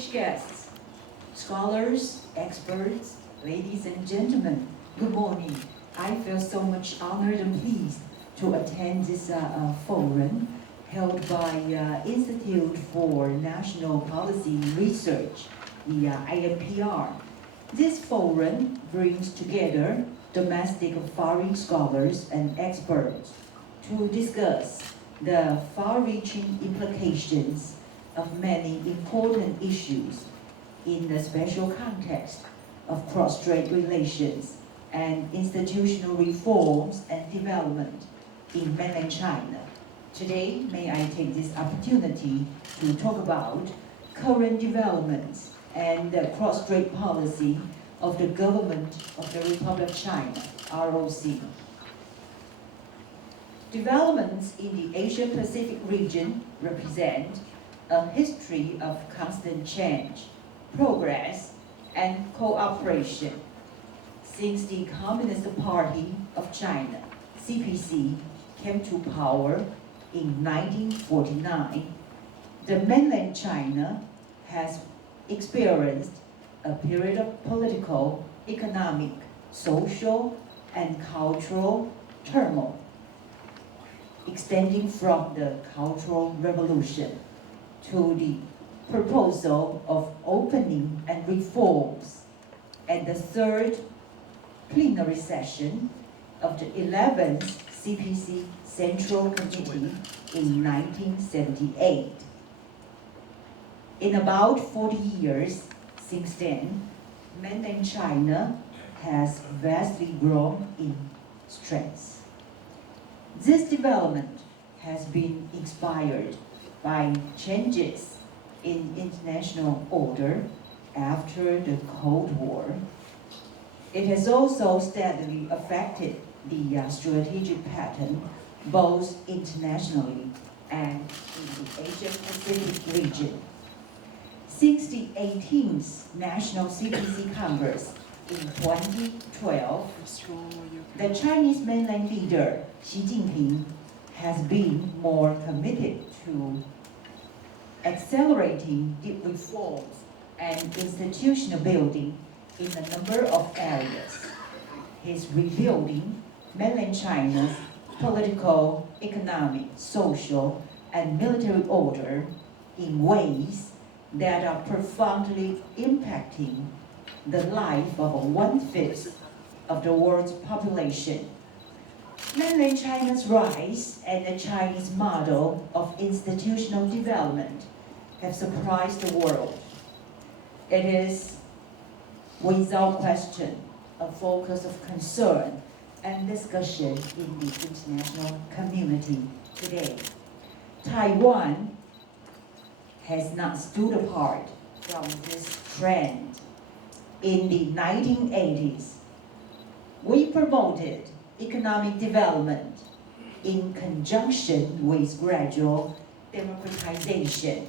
distinguished guests, scholars, experts, ladies and gentlemen, good morning. I feel so much honored and pleased to attend this forum held by Institute for National Policy Research, the INPR. This forum brings together domestic and foreign scholars and experts to discuss the far-reaching implications of many important issues in the special context of cross-strait relations and institutional reforms and development in mainland China. Today, may I take this opportunity to talk about current developments and the cross-strait policy of the government of the Republic of China, ROC. Developments in the Asia-Pacific region represent a history of constant change, progress, and cooperation. Since the Communist Party of China, CPC, came to power in 1949, the mainland China has experienced a period of political, economic, social, and cultural turmoil, extending from the Cultural Revolution to the proposal of opening and reforms at the third plenary session of the 11th CPC Central Committee in 1978. In about 40 years since then, mainland China has vastly grown in strength. This development has been inspired by changes in international order after the Cold War. It has also steadily affected the strategic pattern both internationally and in the Asia-Pacific region. Since the 18th National CPC Congress in 2012, the Chinese mainland leader, Xi Jinping, has been more committed to accelerating deep reforms and institutional building in a number of areas. He's rebuilding mainland China's political, economic, social, and military order in ways that are profoundly impacting the life of 1/5 of the world's population. Mainland China's rise and the Chinese model of institutional development have surprised the world. It is, without question, a focus of concern and discussion in the international community today. Taiwan has not stood apart from this trend. In the 1980s, we promoted economic development in conjunction with gradual democratization.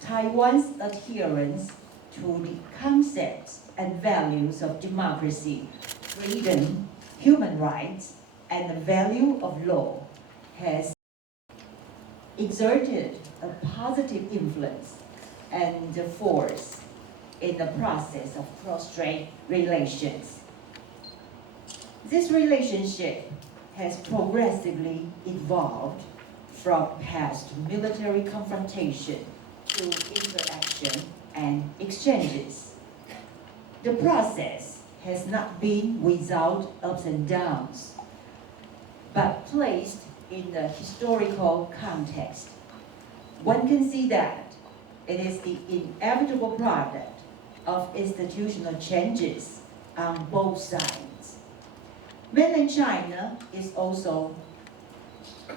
Taiwan's adherence to the concepts and values of democracy, freedom, human rights, and the value of law has exerted a positive influence and force in the process of cross-strait relations. This relationship has progressively evolved from past military confrontation to interaction and exchanges. The process has not been without ups and downs, but placed in the historical context, one can see that it is the inevitable product of institutional changes on both sides. Mainland China is also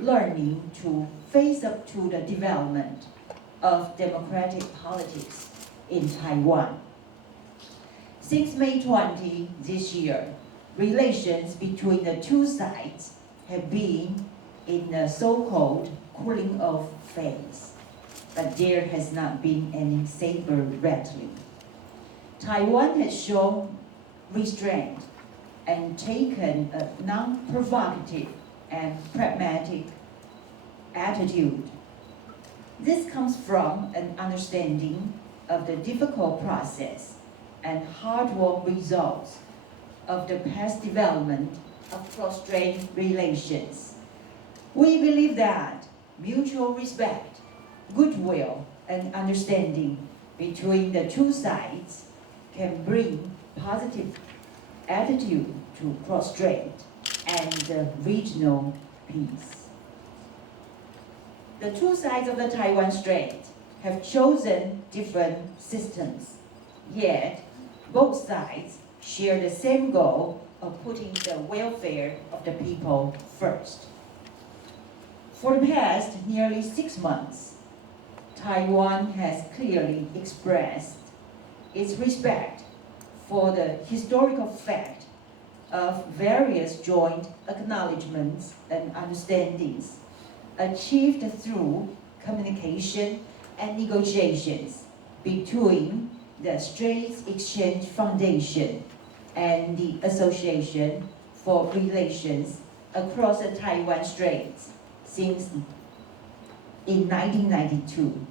learning to face up to the development of democratic politics in Taiwan. Since May 20 this year, relations between the two sides have been in a so-called cooling off phase, but there has not been any saber rattling. Taiwan has shown restraint and taken a non-provocative and pragmatic attitude. This comes from an understanding of the difficult process and hard-won results of the past development of cross-strait relations. We believe that mutual respect, goodwill, and understanding between the two sides can bring positive attitude to cross-strait and regional peace. The two sides of the Taiwan Strait have chosen different systems, yet both sides share the same goal of putting the welfare of the people first. For the past nearly 6 months, Taiwan has clearly expressed its respect for the historical fact of various joint acknowledgements and understandings achieved through communication and negotiations between the Straits Exchange Foundation and the Association for Relations across the Taiwan Straits since in 1992.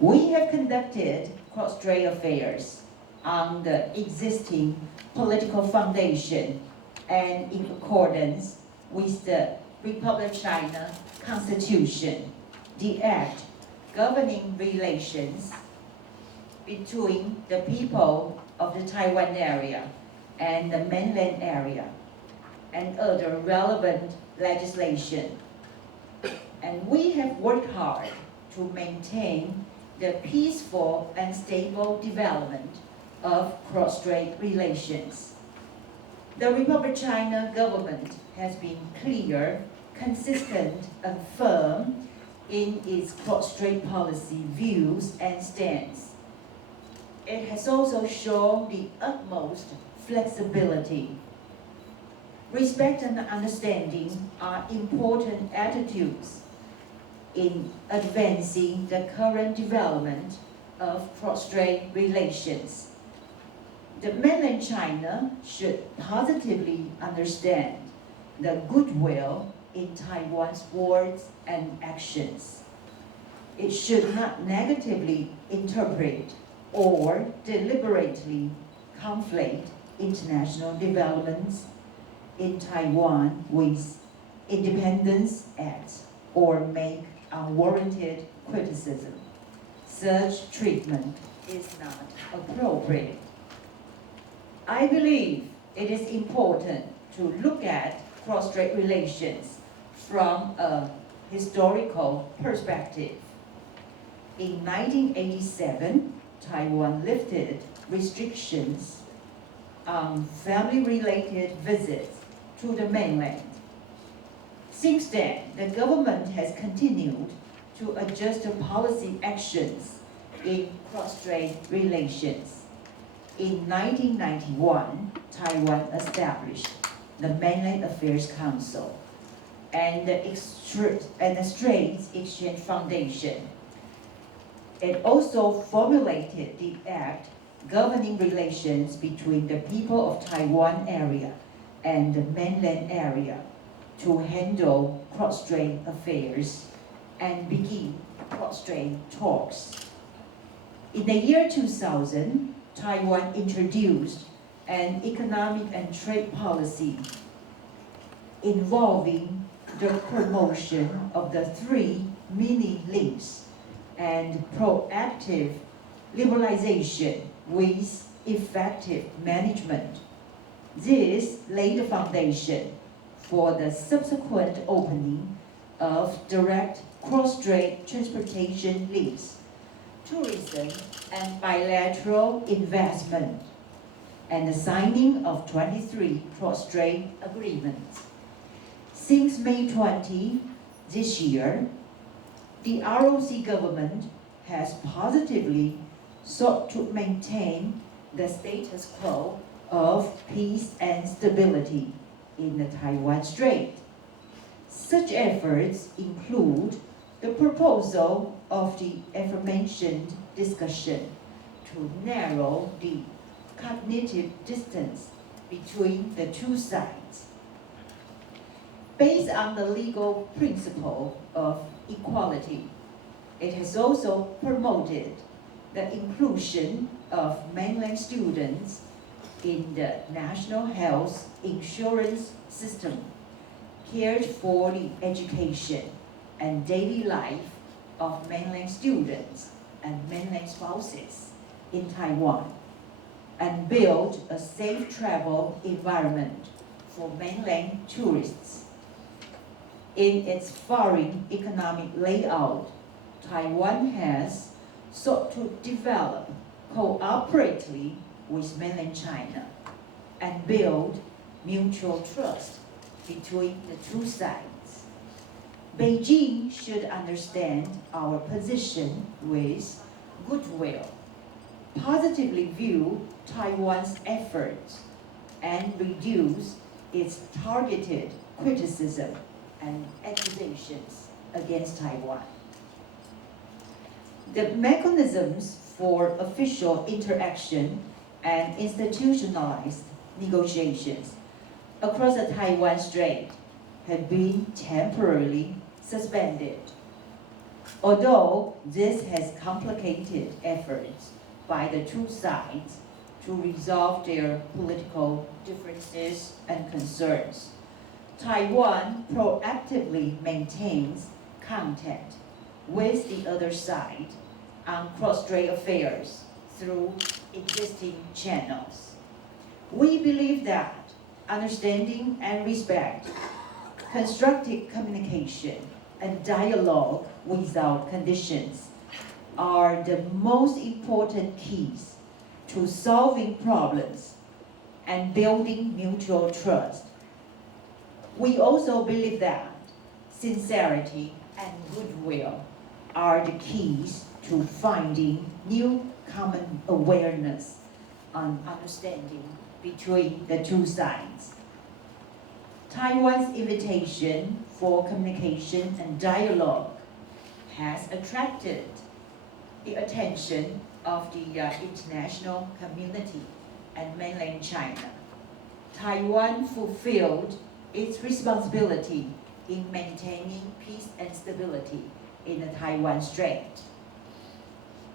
We have conducted cross-strait affairs on the existing political foundation and in accordance with the Republic of China Constitution, the act governing relations between the people of the Taiwan area and the mainland area, and other relevant legislation. And we have worked hard to maintain the peaceful and stable development of cross-strait relations. The Republic of China government has been clear, consistent, and firm in its cross-strait policy views and stance. It has also shown the utmost flexibility. Respect and understanding are important attitudes in advancing the current development of cross-strait relations. The mainland China should positively understand the goodwill in Taiwan's words and actions. It should not negatively interpret or deliberately conflate international developments in Taiwan with independence acts or make unwarranted criticism. Such treatment is not appropriate. I believe it is important to look at cross-strait relations from a historical perspective. In 1987, Taiwan lifted restrictions on family-related visits to the mainland. Since then, the government has continued to adjust the policy actions in cross-strait relations. In 1991, Taiwan established the Mainland Affairs Council and the Straits Exchange Foundation. It also formulated the act governing relations between the people of Taiwan area and the mainland area to handle cross-strait affairs and begin cross-strait talks. In the year 2000, Taiwan introduced an economic and trade policy involving the promotion of the 3 mini-links and proactive liberalization with effective management. This laid the foundation for the subsequent opening of direct cross-strait transportation links, tourism and bilateral investment, and the signing of 23 cross-strait agreements. Since May 20 this year, the ROC government has positively sought to maintain the status quo of peace and stability in the Taiwan Strait. Such efforts include the proposal of the aforementioned discussion to narrow the cognitive distance between the two sides. Based on the legal principle of equality, it has also promoted the inclusion of mainland students in the national health insurance system cared for the education and daily life of mainland students and mainland spouses in Taiwan, and build a safe travel environment for mainland tourists. In its foreign economic layout, Taiwan has sought to develop cooperatively with mainland China and build mutual trust between the two sides. Beijing should understand our position with goodwill, positively view Taiwan's efforts, and reduce its targeted criticism and accusations against Taiwan. The mechanisms for official interaction and institutionalized negotiations across the Taiwan Strait have been temporarily suspended. Although this has complicated efforts by the two sides to resolve their political differences and concerns, Taiwan proactively maintains contact with the other side on cross-strait affairs through existing channels. We believe that understanding and respect, constructive communication, and dialogue without conditions are the most important keys to solving problems and building mutual trust. We also believe that sincerity and goodwill are the keys to finding new common awareness and understanding between the two sides. Taiwan's invitation for communication and dialogue has attracted the attention of the international community and mainland China. Taiwan fulfilled its responsibility in maintaining peace and stability in the Taiwan Strait.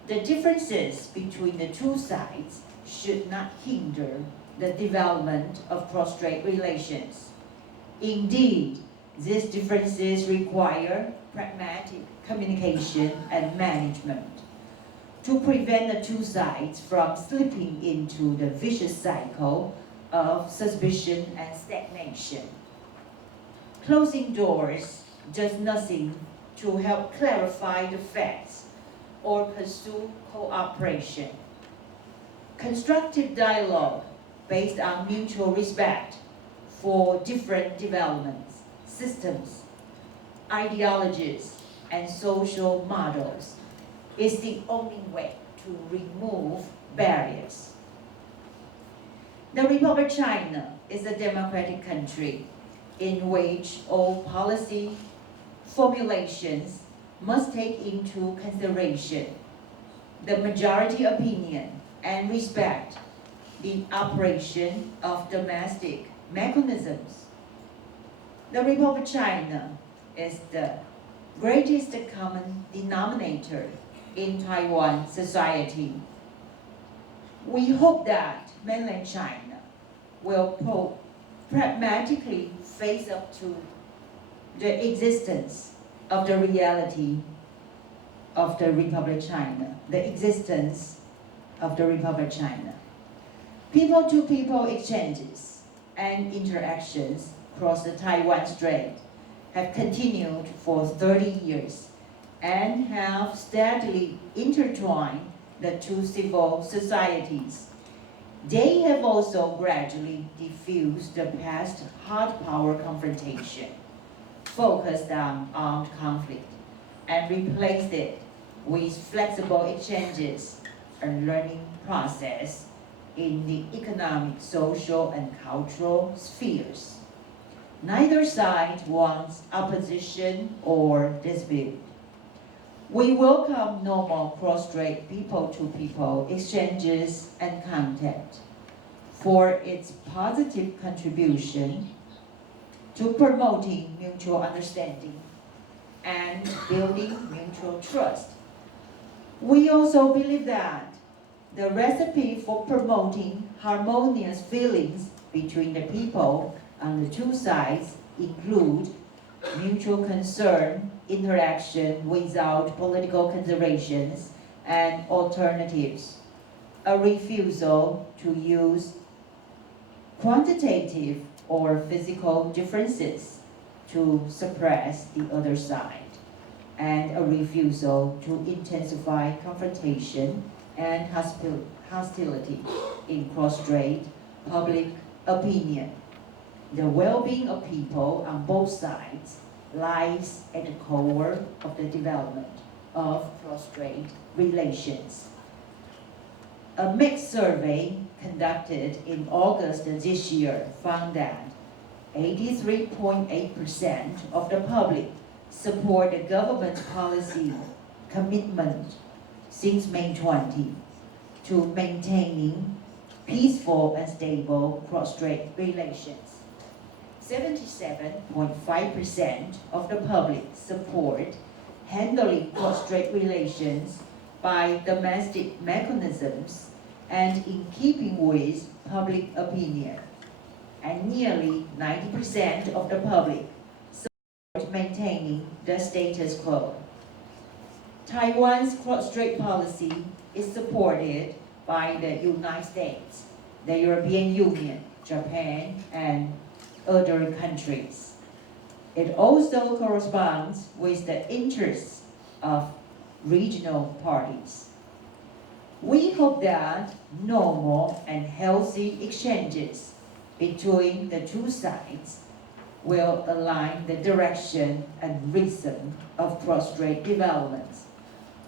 The differences between the two sides should not hinder the development of cross-strait relations. Indeed, these differences require pragmatic communication and management to prevent the two sides from slipping into the vicious cycle of suspicion and stagnation. Closing doors does nothing to help clarify the facts or pursue cooperation. Constructive dialogue based on mutual respect for different developments, systems, ideologies, and social models is the only way to remove barriers. The Republic of China is a democratic country in which all policy formulations must take into consideration the majority opinion and respect the operation of domestic mechanisms. The Republic of China is the greatest common denominator in Taiwan society. We hope that mainland China will pragmatically face up to the existence of the reality of the Republic of China, the existence of the Republic of China. People-to-people exchanges and interactions across the Taiwan Strait have continued for 30 years and have steadily intertwined the two civil societies. They have also gradually diffused the past hard power confrontation, focused on armed conflict, and replaced it with flexible exchanges and learning process in the economic, social, and cultural spheres. Neither side wants opposition or dispute. We welcome normal cross-strait people-to-people exchanges and contact for its positive contribution to promoting mutual understanding and building mutual trust. We also believe that the recipe for promoting harmonious feelings between the people on the two sides include mutual concern, interaction without political considerations and alternatives, a refusal to use quantitative or physical differences to suppress the other side, and a refusal to intensify confrontation and hostility in cross-strait public opinion. The well-being of people on both sides lies at the core of the development of cross-strait relations. A mixed survey conducted in August this year found that 83.8% of the public support the government policy commitment since May 20 to maintaining peaceful and stable cross-strait relations. 77.5% of the public support handling cross-strait relations by domestic mechanisms and in keeping with public opinion. And nearly 90% of the public support maintaining the status quo. Taiwan's cross-strait policy is supported by the United States, the European Union, Japan, and other countries. It also corresponds with the interests of regional parties. We hope that normal and healthy exchanges between the two sides will align the direction and rhythm of cross-strait developments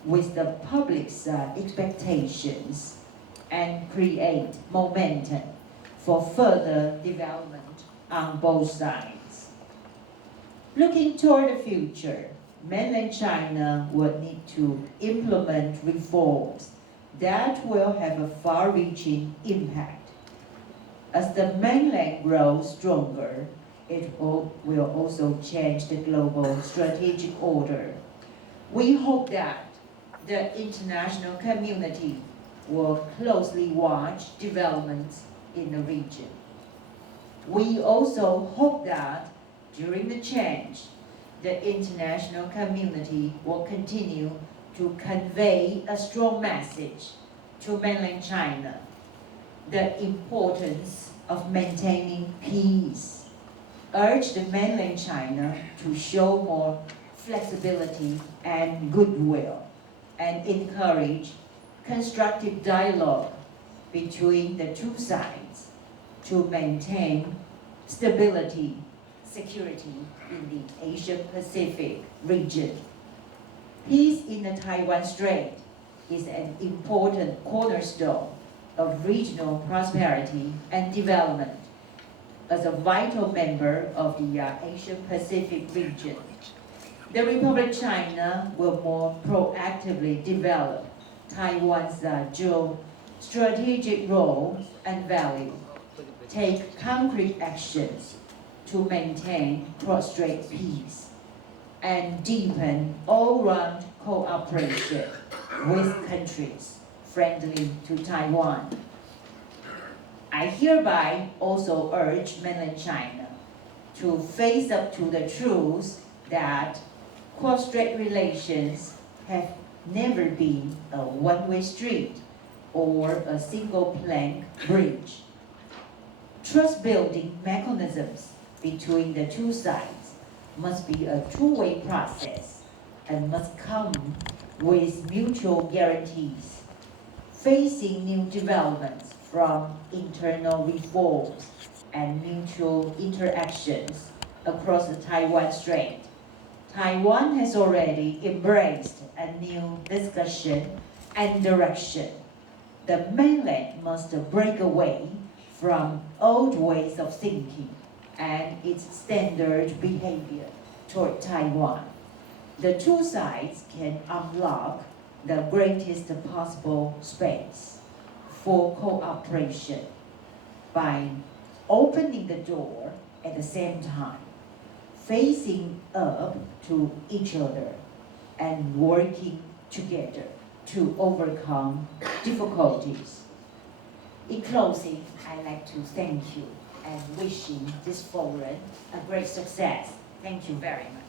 with the public's expectations and create momentum for further development on both sides. Looking toward the future, mainland China will need to implement reforms that will have a far-reaching impact. As the mainland grows stronger, it will also change the global strategic order. We hope that the international community will closely watch developments in the region. We also hope that during the change, the international community will continue to convey a strong message to mainland China, the importance of maintaining peace, urge the mainland China to show more flexibility and goodwill, and encourage constructive dialogue between the two sides to maintain stability, security in the Asia-Pacific region. Peace in the Taiwan Strait is an important cornerstone of regional prosperity and development. As a vital member of the Asia-Pacific region, the Republic of China will more proactively develop Taiwan's geostrategic role and value, take concrete actions to maintain cross-strait peace, and deepen all-round cooperation with countries friendly to Taiwan. I hereby also urge mainland China to face up to the truth that cross-strait relations have never been a one-way street or a single-plank bridge. Trust-building mechanisms between the two sides must be a two-way process and must come with mutual guarantees. Facing new developments from internal reforms and mutual interactions across the Taiwan Strait, Taiwan has already embraced a new discussion and direction. The mainland must break away from old ways of thinking and its standard behavior toward Taiwan. The two sides can unlock the greatest possible space for cooperation by opening the door at the same time, facing up to each other and working together to overcome difficulties. In closing, I'd like to thank you and wishing this forum a great success. Thank you very much.